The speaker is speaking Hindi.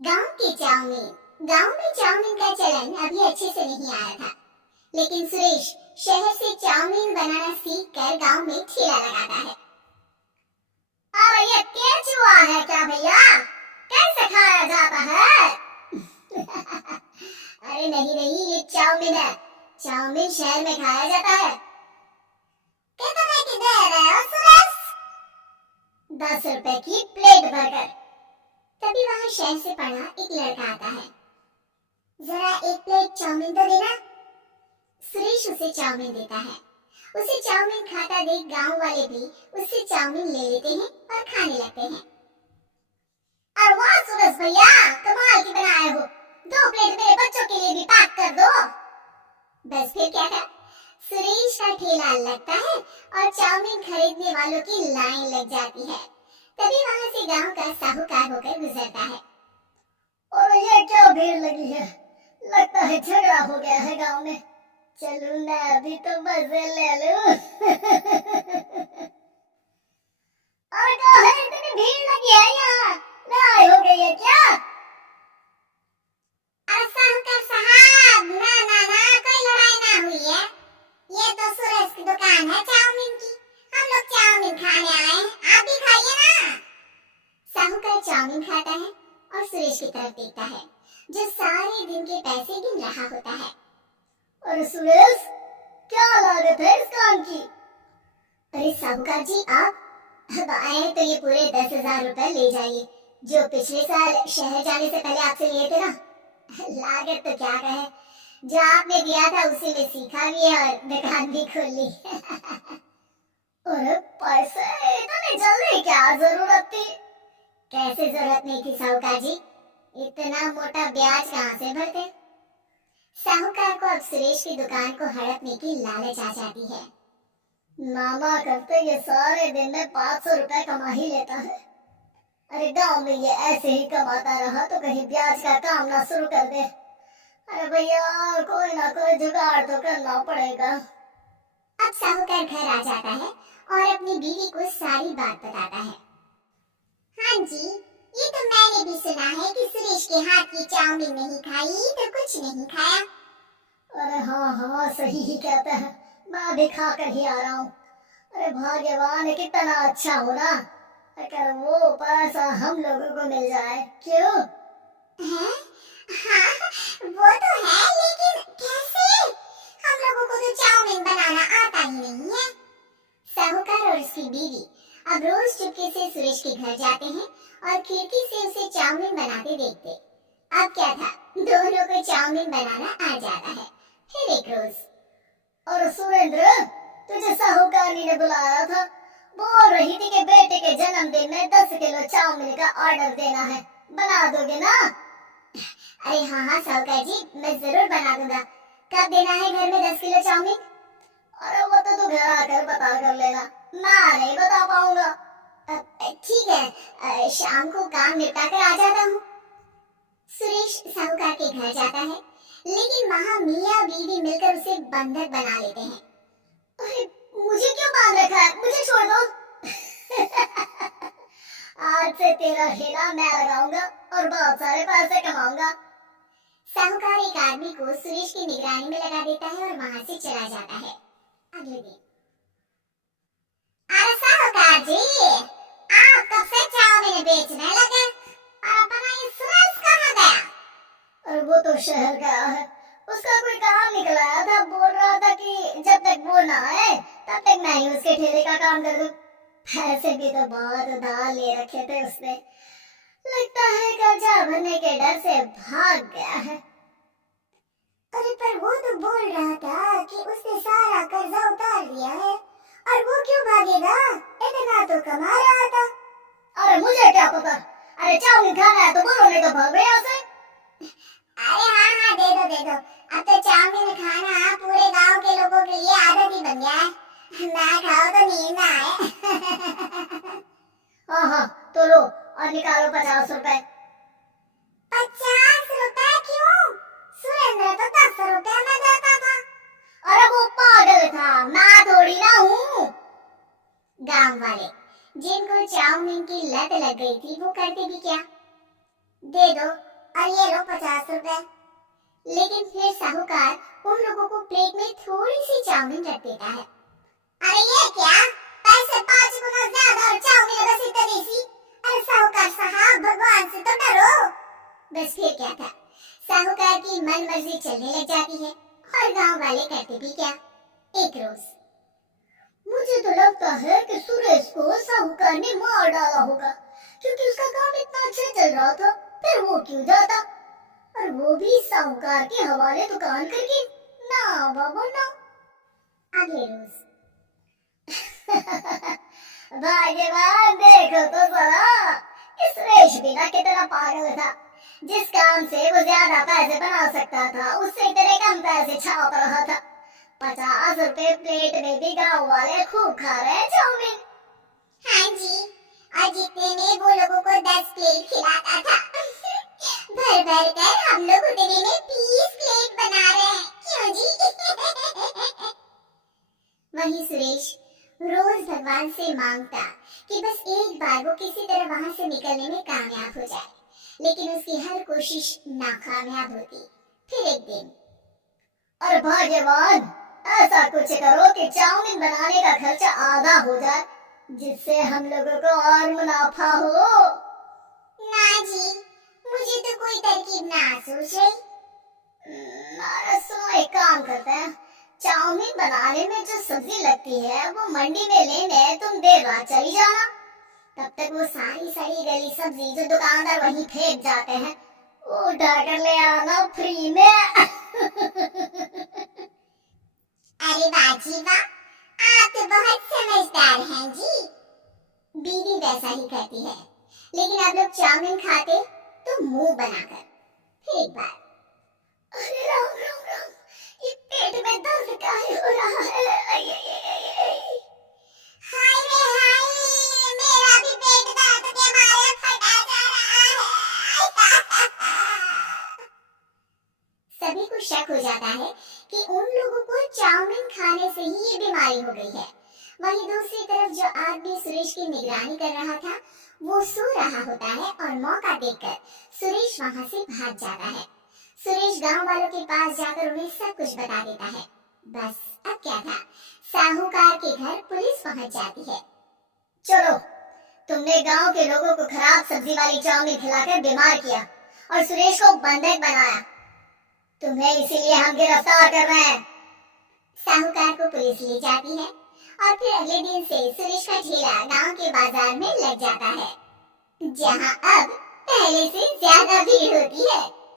गांव की चाउमीन। गांव में चाउमीन का चलन अभी अच्छे से नहीं आया था, लेकिन सुरेश शहर से चाउमीन बनाना सीख कर गांव में ठेला लगाता है। अरे ये केचुआ है क्या भैया? कैसे खाया जाता है? अरे नहीं नहीं, ये चाउमीन है। चाउमीन शहर में खाया जाता है। कितने की दे रहे हो सुरेश? 10 रुपए की प्लेट भरकर। तभी वहां शहर से पढ़ा एक लड़का आता है। जरा एक प्लेट चाउमीन तो देना। सुरेश उसे चाउमीन देता है। उसे चाउमीन खाता देख गांव वाले भी उससे चाउमीन ले लेते हैं और खाने लगते हैं। अरे वाह सुरेश भैया, कमाल की बनाए हो। 2 प्लेट मेरे बच्चों के लिए भी पैक कर दो। बस फिर क्या था, सुरेश का ठेला लगता है और चाउमीन खरीदने वालों की लाइन लग जाती है। तभी वहां से गांव का साहूकार होकर गुजरता है। और ये क्या भीड़ लगी है? लगता है झगड़ा हो गया है गांव में। चलूं मैं अभी तो मजे ले लूं। और कहाँ है इतनी भीड़ लगी है यहाँ? लड़ाई हो गई है क्या? अरे साहूकार साहब, ना ना ना, कोई लड़ाई ना हुई है। ये तो सुरेश की दुकान है चाउमीन की। हम लोग चाउमीन खाने आए हैं, आप भी खाइए ना। साहूकार चाउमीन खाता है और सुरेश की तरफ देखता है, जो सारे दिन के पैसे गिन रहा होता है। अरे सुरेश, क्या लागत है इस काम की? अरे साहूकार जी, आप अब आए तो ये पूरे 10,000 रुपए ले जाइए, जो पिछले साल शहर जाने से पहले आपसे लिए थे ना। लागत तो क्या कहे, जो आपने दिया था उसी में सीखा भी है और दुकान भी खोल ली। अरे पैसे इतने जल्दी क्या जरूरत थी? कैसे जरूरत नहीं थी साहूकार जी, इतना मोटा ब्याज कहाँ से भरते। साहूकार को अब सुरेश की दुकान को हड़पने की लालच आ जाती है। मामा करते ये सारे दिन में 500 रुपए कमा ही लेता है। अरे गांव में ये ऐसे ही कमाता रहा तो कहीं ब्याज का काम ना शुरू कर दे। अरे भैया, कोई ना कोई जुगाड़ तो करना पड़ेगा। अब साहूकार घर आ जाता है और अपनी बीवी को सारी बात बताता है। हाँ जी, ये तो मैंने भी सुना है कि सुरेश के हाथ की चाउमीन नहीं खाई तो कुछ नहीं खाया। अरे हाँ हाँ, सही ही कहता है। मैं भी खा कर ही आ रहा हूँ। अरे भाग्यवान, कितना अच्छा हो ना अगर वो पैसा हम लोगों को मिल जाए। क्यों? हैं? हाँ, वो तो है, लेकिन कैसे? हम लोगों को तो चाउमीन बनाना आता ही नहीं है। साहूकार और उसकी बीवी अब रोज चुपके से सुरेश के घर जाते हैं और खिड़की से उसे चाउमीन बनाते देखते। अब क्या था, दोनों को चाउमीन बनाना आ जाता है। फिर एक रोज, और सुरेंद्र, तुझे साहूकारनी ने बुलाया था। बोल रही थी कि बेटे के जन्मदिन में 10 किलो चाउमीन का ऑर्डर देना है। बना दोगे ना? अरे हाँ हाँ साहूकार जी, मैं जरूर बना दूंगा। कब देना है घर में 10 किलो चाउमीन? अरे वो तो तू घर आकर पता कर लेना, मैं नहीं बता पाऊंगा। ठीक है, शाम को काम निपटा कर आ जाता हूँ। सुरेश साहूकार के घर जाता है, लेकिन वहाँ मियाँ बीवी मिलकर उसे बंधक बना लेते हैं। अरे मुझे क्यों बांध रखा है? मुझे छोड़ दो। आज से तेरा ठेला मैं लगाऊंगा और बहुत सारे पैसे कमाऊंगा। साहूकार एक आदमी को सुरेश की निगरानी में लगा देता है और वहाँ से चला जाता है। अगले दिन, अरे साहूकार जी, आप कब से चाउमीन बेचने लगे और अपना ये सुरेश कहाँ गया? और वो तो शहर गया है, उसका कोई काम निकल आया था। बोल रहा था कि जब तक वो ना आए तब तक मैं ही उसके ठेले का काम कर दूं। पैसे भी तो बहुत उधार ले रखे थे उसने। लगता है कर्जा भरने के डर से भाग गया है। अरे पर वो तो बोल रहा था कि उसने सारा कर्जा उतार लिया है, और वो क्यों भागेगा? इतना तो कमा रहा था। अरे मुझे क्या पता? अरे चाउमीन खाना है तो बोलो, नहीं तो भाग गया उसे। अरे हाँ हाँ, दे दो दे दो। अब तो चाउमीन खाना पूरे गांव के लोगों के लिए आदत ही बन गया है। ना खाओ तो नींद ना आए। हाँ हाँ, तो लो और निकालो 50 रुपए। 50 रुपए क्यों? सुरेंद्र तो 10 रुपए में देता था। अरे वो पागल था, मैं थोड़ी ना हूँ। गांव वाले, जिनको चाउमीन की लत लग गई थी, वो करते भी क्या? दे दो और ये लो 50 रुपए। लेकिन फिर साहूकार उन लोगों को प्लेट में थोड़ी सी चाउमीन रख देता है। अरे ये क्या, पैसे 5 गुना ज्यादा और चाउमीन बस इतनी सी। अरे साहूकार साहब, भगवान से तो डरो। बस फिर क्या था, साहूकार की मन मर्जी चलने लग जाती है और गांव वाले करते भी क्या। एक रोज मुझे तो लगता है कि सुरेश को साहूकार ने मार डाला होगा, क्योंकि उसका काम इतना अच्छा चल रहा था, फिर वो क्यों जाता, और वो भी साहूकार के हवाले दुकान करके। ना बाबा ना। अगले रोज भाग्यवान, देखो तो जरा, इस सुरेश भी ना कितना पागल था। जिस काम से वो ज्यादा पैसे बना सकता था, उससे इतने कम पैसे छाप रहा था। 50 रुपए प्लेट में भी गाँव वाले खूब खा रहे हैं चाउमीन। हाँ जी, और जितने में वो लोगों को 10 प्लेट खिलाता था, भर भर कर हम लोग उतने में 20 प्लेट बना रहे हैं। क्यों जी? वहीं सुरेश रोज भगवान से मांगता कि बस एक बार वो किसी तरह वहां से निकलने में कामयाब हो जाए, लेकिन उसकी हर कोशिश नाकामयाब होती। फिर एक दिन, और भाग्यवान, ऐसा कुछ करो कि चाउमीन बनाने का खर्चा आधा हो जाए, जिससे हम लोगों को और मुनाफा हो। ना जी, मुझे तो कोई तरकीब ना सूझ रही। सुनो, एक काम करते हैं, चाउमीन बनाने में जो सब्जी लगती है वो मंडी में लेने तुम देर रात चली जाना। तब तक वो सारी सड़ी गली सब्जी जो दुकानदार वहीं फेंक जाते हैं, वो उठा कर ले आना फ्री में। अरे वाह जी वाह, आप तो बहुत समझदार हैं जी। बीवी वैसा ही करती है, लेकिन अब लोग चाउमीन खाते तो मुंह बनाकर। फिर एक बार, अरे राम राम राम, ये पेट में दर्द काहे हो रहा है? हाय रे हाय, मेरा भी पेट दर्द के मारे फटा जा रहा है। सभी को शक हो जाता है कि उन लोगों को चाउमीन खाने से ही ये बीमारी हो गई है। वहीं दूसरी तरफ जो आदमी सुरेश की निगरानी कर रहा था, वो सो रहा होता है और मौका देखकर सुरेश वहां से भाग जाता है। सुरेश गांव वालों के पास जाकर उन्हें सब कुछ बता देता है। बस अब क्या था, साहूकार के घर पुलिस पहुंच जाती है। चलो, तुमने गांव के लोगों को खराब सब्जी वाली चाउमीन खिलाकर बीमार किया और सुरेश को बंधक बनाया। तुम्हें इसीलिए हम गिरफ्तार कर रहे हैं। साहूकार को पुलिस ले जाती है और फिर अगले दिन से सुरेश का ठेला गांव के बाजार में लग जाता है, जहां अब पहले से ज्यादा भीड़ होती है।